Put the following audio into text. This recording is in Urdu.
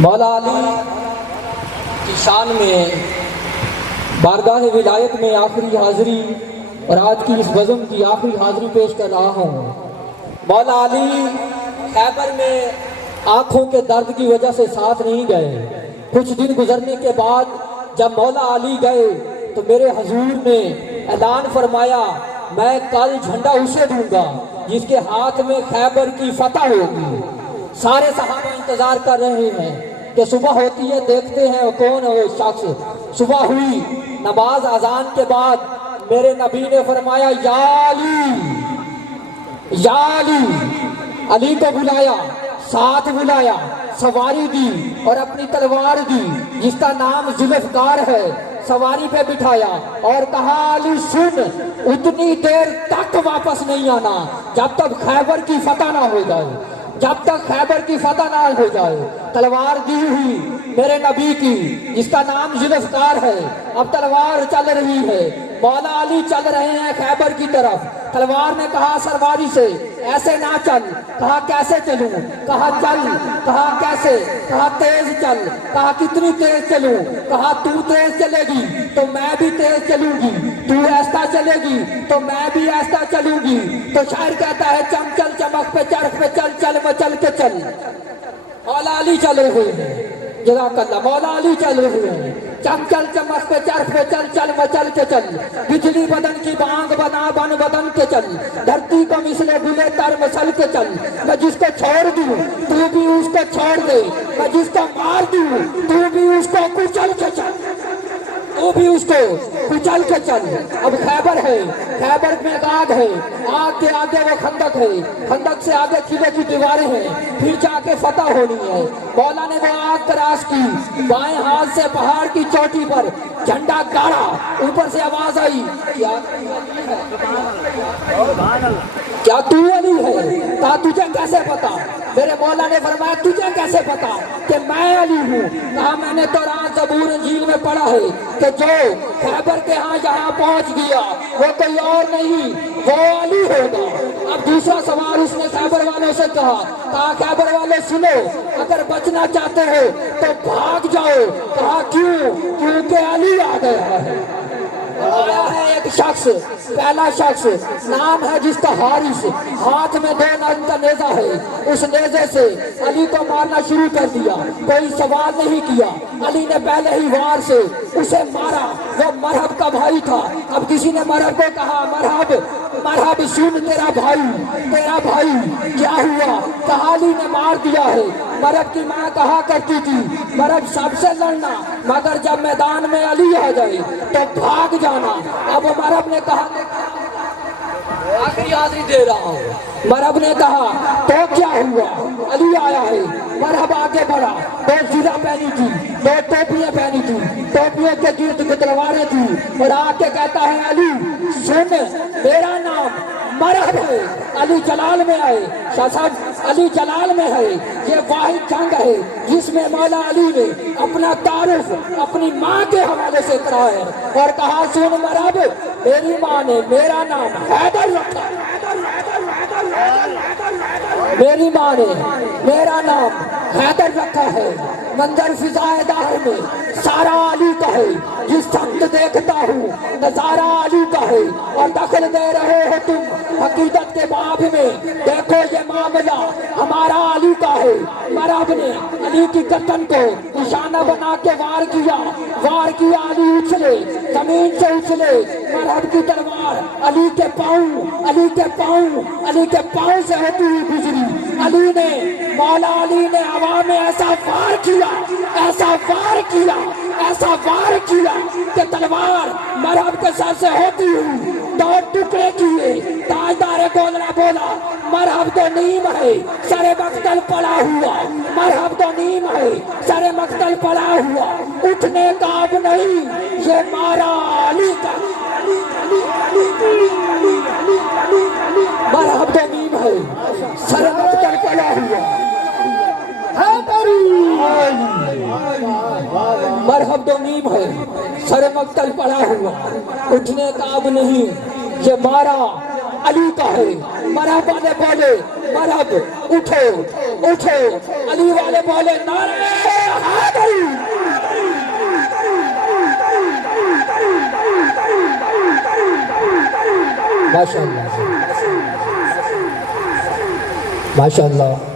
مولا علی کی شان میں بارگاہ ولایت میں آخری حاضری اور آج کی اس بزم کی آخری حاضری پیش کر رہا ہوں۔ مولا علی خیبر میں آنکھوں کے درد کی وجہ سے ساتھ نہیں گئے۔ کچھ دن گزرنے کے بعد جب مولا علی گئے تو میرے حضور نے اعلان فرمایا، میں کل جھنڈا اسے دوں گا جس کے ہاتھ میں خیبر کی فتح ہوگی۔ سارے صحابہ انتظار کر رہے ہیں کہ صبح ہوتی ہے، دیکھتے ہیں کون ہے وہ شخص۔ صبح ہوئی، نماز اذان کے بعد میرے نبی نے فرمایا، یا علی، یا علی۔ علی کو بلایا، ساتھ بلایا، سواری دی اور اپنی تلوار دی جس کا نام ذوالفقار ہے، سواری پہ بٹھایا اور کہا، علی سن، اتنی دیر تک واپس نہیں آنا جب تک خیبر کی فتح نہ ہو جائے، جب تک خیبر کی فتح نہ ہو جائے۔ تلوار دی ہوئی میرے نبی کی جس کا نام ذوالفقار ہے، اب تلوار چل رہی ہے، مولا علی چل رہے ہیں خیبر کی طرف۔ تلوار نے کہا سرواری سے، ایسے نہ چل۔ کہا کیسے چلوں؟ کہا چل۔ کہا کیسے؟ کہا تیز چل۔ کہا کتنی تیز چلوں؟ کہا تو تیز چلے گی تو میں بھی تیز چلوں گی، تو ایسا چلے گی تو میں بھی ایسا چلوں گی۔ تو شاعر کہتا ہے، چم چل چمک پہ چرخ پہ چل، چل مچل کے چل۔ مولا علی چل رہے ہیں، جزاک اللہ، مولا علی چل رہے ہیں، چم چل چمک پہ چرخ پہ چل، چل مچل کے چل۔ بجلی بدن کی بانگ بنا بن بدن کے چل، دھرتی کو مثلے گلے تر مسل کے چل۔ میں جس کو چھوڑ دوں تو بھی اس کو چھوڑ دے، میں جس کو مار دوں تو بھی اس کو کچل کے چل، تو بھی اس کو کچل کے چل۔ اب خیبر ہے، خیبر میں آگ ہے، آگ کے آگے وہ خندق ہے، خندق سے آگے قلعے کی دیواریں ہیں، پھر جا کے فتح ہونی ہے۔ مولا نے وہ آگ تراش کی، بائیں ہاتھ سے پہاڑ کی چوٹی پر جھنڈا گاڑا، اوپر سے آواز آئی، کیا تو علی ہے؟ کہا تجھے کیسے پتا؟ میرے مولا نے فرمایا، تجھے کیسے پتا کہ میں علی ہوں؟ کہا میں نے تورات زبور انجیل میں پڑھا ہے کہ جو خیبر کے ہاں جہاں پہنچ گیا وہ کوئی اور نہیں، وہ علی ہوگا۔ اب دوسرا سوال اس نے خیبر والوں سے کہا خیبر والے سنو، اگر بچنا چاہتے ہو تو بھاگ جاؤ۔ کہا کیوں؟ کیونکہ علی آ گیا ہے۔ آیا ہے ایک شخص، پہلا شخص نام ہے جس کا حارث، ہاتھ میں 2 نگ کا نیزہ ہے، اس نیزے سے علی کو مارنا شروع کر دیا، کوئی سوال نہیں کیا۔ علی نے پہلے ہی وار سے اسے مارا، وہ مرحب کا بھائی تھا۔ اب کسی نے مرحب کو کہا، مرحب مرحب سن، تیرا بھائی کیا ہوا؟ کہا علی نے مار دیا ہے۔ مرحب کی ماں کہا کرتی تھی، مرحب سب سے لڑنا مگر جب میدان میں علی آ جائے تو بھاگ جانا۔ اب مرحب نے کہا، آخری حاضری دے رہا ہوں۔ مرحب نے کہا تو کیا ہوا؟ علی آیا ہے۔ مرحب آگے بڑھا، 2 زرہ پہنی تھی، 2 ٹوپیاں پہنی تھی، ٹوپیوں کے گرد تلواریں تھی، اور آ کے کہتا ہے، علی سن، میرا نام مرحب ہے، علی جلال میں ہے۔ شاہ صاحب، علی جلال میں ہے، یہ واحد جنگ ہے جس میں مولا علی نے اپنا تعارف اپنی ماں کے حوالے سے کرا ہے اور کہا، سن مرحب، میری ماں نے میرا نام حیدر رکھا، میری ماں نے میرا نام حیدر رکھا ہے۔ منظر فضائے دہر میں سارا علی کا ہے، جس سمت دیکھتا ہوں نظارہ علی کا ہے، اور دخل دے رہے ہو تم حقیقت کے باب میں، دیکھو یہ معاملہ ہمارا علی کا ہے۔ مرحب نے علی کی گردن کو نشانہ بنا کے وار کیا، علی اچھلے، زمین سے اچھلے، مرحب کی تلوار علی کے پاؤں سے ہوتی ہوئی گزری۔ مولا علی نے ہوا میں ایسا وار کیا کہ تلوار مرحب کے سر سے ہوتی ہوئی 2 ٹکڑے کیے۔ تاجدار گولڑا بولا، مرحب تو نیم ہے، سر مقتل پڑا ہوا، مرحب تو نیم ہے، سر مقتل پڑا ہوا، اٹھنے کا اب نہیں، یہ مارا علی کا۔ مرحب تو نیم ہے، سر مقتل پڑا ہوا، مرحب تو نیم ہے، سر مقتل پڑا ہوا، اٹھنے کا اب نہیں، یہ مارا علی کا ہے۔ مرحب والے بولے، مرحب اٹھو، اٹھو علی والے بولے نعرہ حیدری ماشاءاللہ ماشاءاللہ